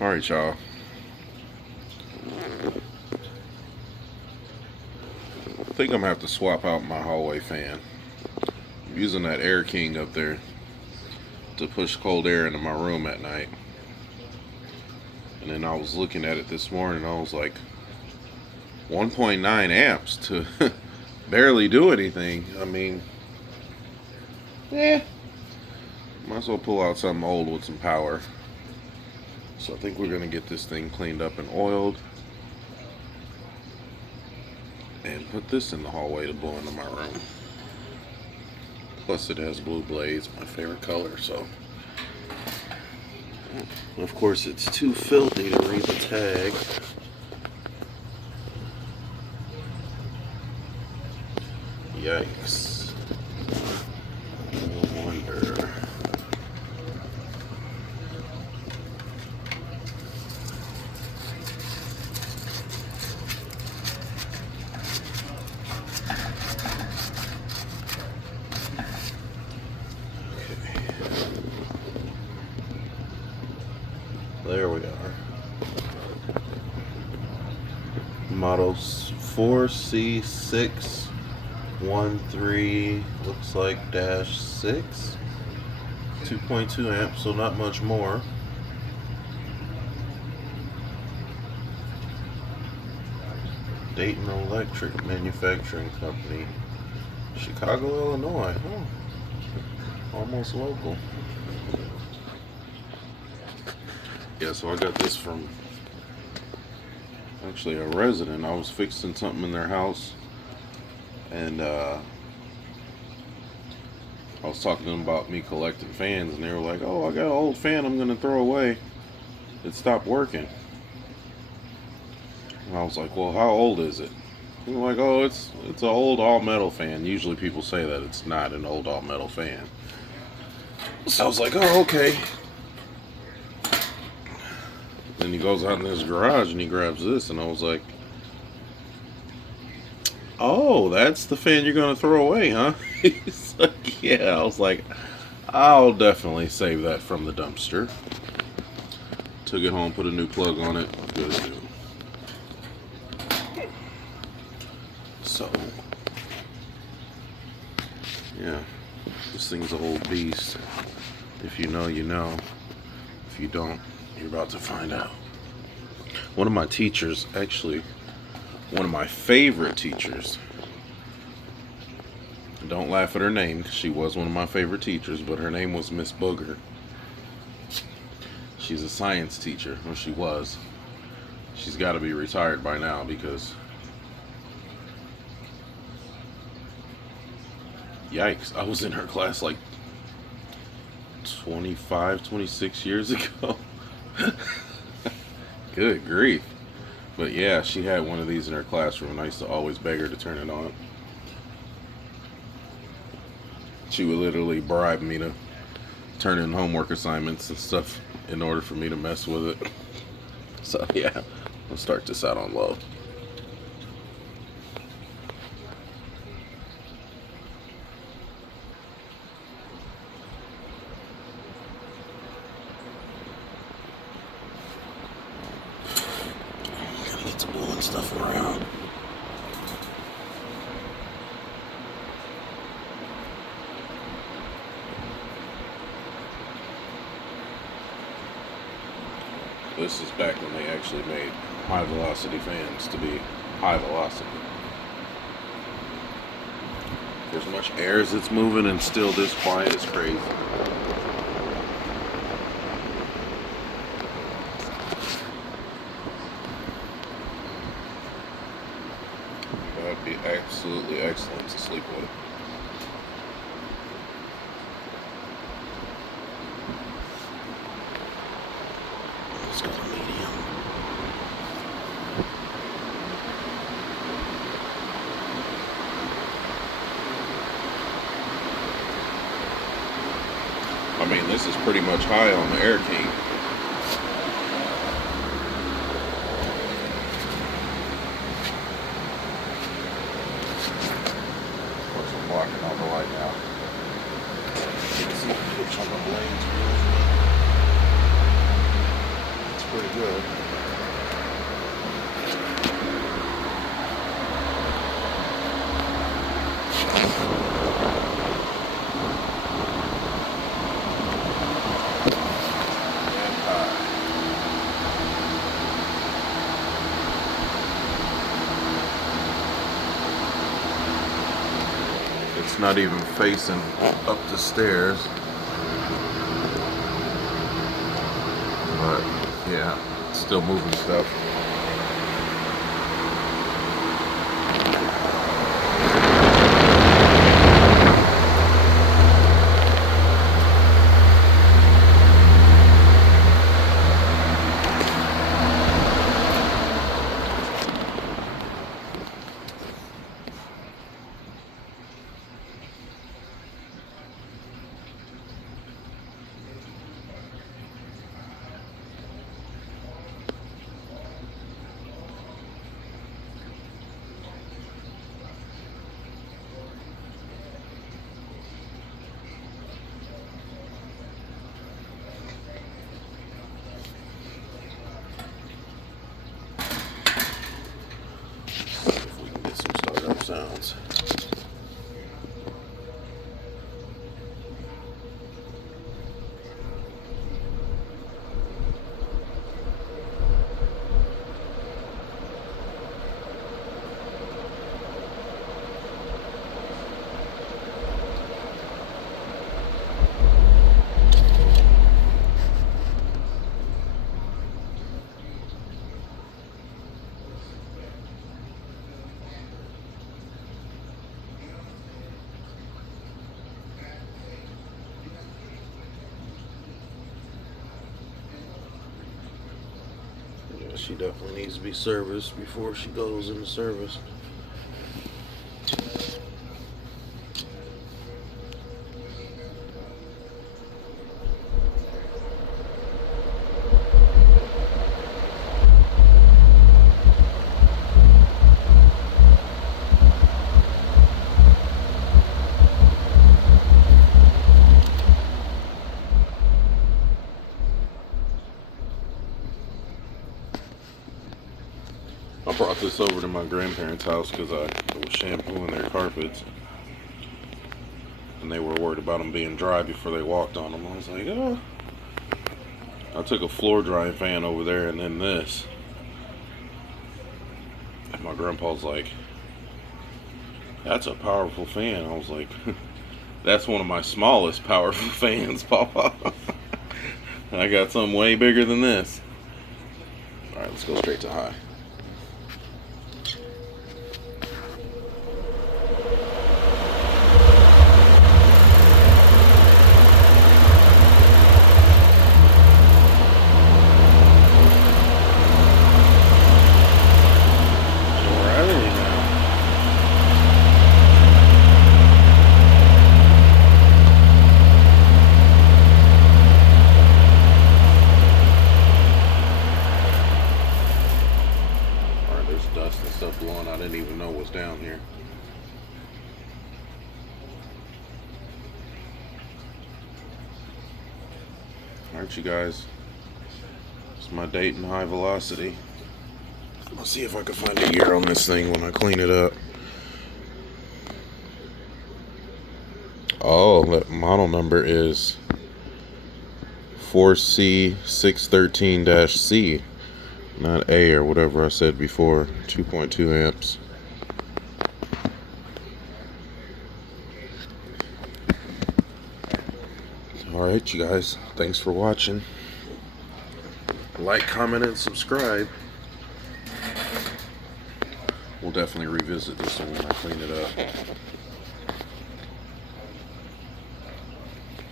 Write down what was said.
Alright, y'all. I think I'm gonna have to swap out my hallway fan. I'm using that Air King up there to push cold air into my room at night. And then I was looking at it this morning, I was like, 1.9 amps to barely do anything. I mean, might as well pull out something old with some power. So I think we're gonna get this thing cleaned up and oiled, and put this in the hallway to blow into my room. Plus it has blue blades, my favorite color, so. Of course it's too filthy to read the tag. Yikes. No wonder. There we are. Model 4C613 looks like -6. 2.2 amps, so not much more. Dayton Electric Manufacturing Company, Chicago, Illinois. Oh, almost local. Yeah, so I got this from actually a resident. I was fixing something in their house, and I was talking to them about me collecting fans, and they were like, "Oh, I got an old fan I'm gonna throw away. It stopped working." And I was like, "Well, how old is it?" And they're like, "Oh, it's an old all metal fan." Usually people say that it's not an old all metal fan. So I was like, "Oh, okay." Then he goes out in his garage and he grabs this, and I was like, "Oh, that's the fan you're gonna throw away, huh?" He's like, "Yeah." I was like, "I'll definitely save that from the dumpster." Took it home, put a new plug on it, good as new. So, yeah, this thing's a whole beast. If you know, you know. If you don't, you're about to find out. One of my teachers, actually, one of my favorite teachers, don't laugh at her name, 'cause she was one of my favorite teachers, but her name was Miss Booger. She's a science teacher, or she was. She's got to be retired by now, because yikes, I was in her class like 25, 26 years ago. Good grief. But yeah, she had one of these in her classroom, and I used to always beg her to turn it on. She would literally bribe me to turn in homework assignments and stuff in order for me to mess with it. So yeah, we'll start this out on low. Gotta get to blowing stuff around. This is back when they actually made high velocity fans to be high velocity. For as much air as it's moving and still this quiet is crazy. That would be absolutely excellent to sleep with. Let's go to medium. I mean, this is pretty much high on the Air King. Of course, I'm blocking all the light now. You can see the pitch on the blades. It's pretty good. It's not even facing up the stairs. But yeah, still moving stuff. If we can get some startup sounds. She definitely needs to be serviced before she goes into service. I brought this over to my grandparents' house because I was shampooing their carpets. And they were worried about them being dry before they walked on them. I was like, oh. I took a floor drying fan over there and then this. And my grandpa's like, that's a powerful fan. I was like, that's one of my smallest powerful fans, Papa. I got something way bigger than this. Alright, let's go straight to high. Dust and stuff blowing. I didn't even know was down here. Alright, you guys. It's my Dayton high velocity. I'll see if I can find a year on this thing when I clean it up. Oh, the model number is 4C613-C. Not A or whatever I said before. 2.2 amps. Alright, you guys. Thanks for watching. Like, comment, and subscribe. We'll definitely revisit this one when I clean it up.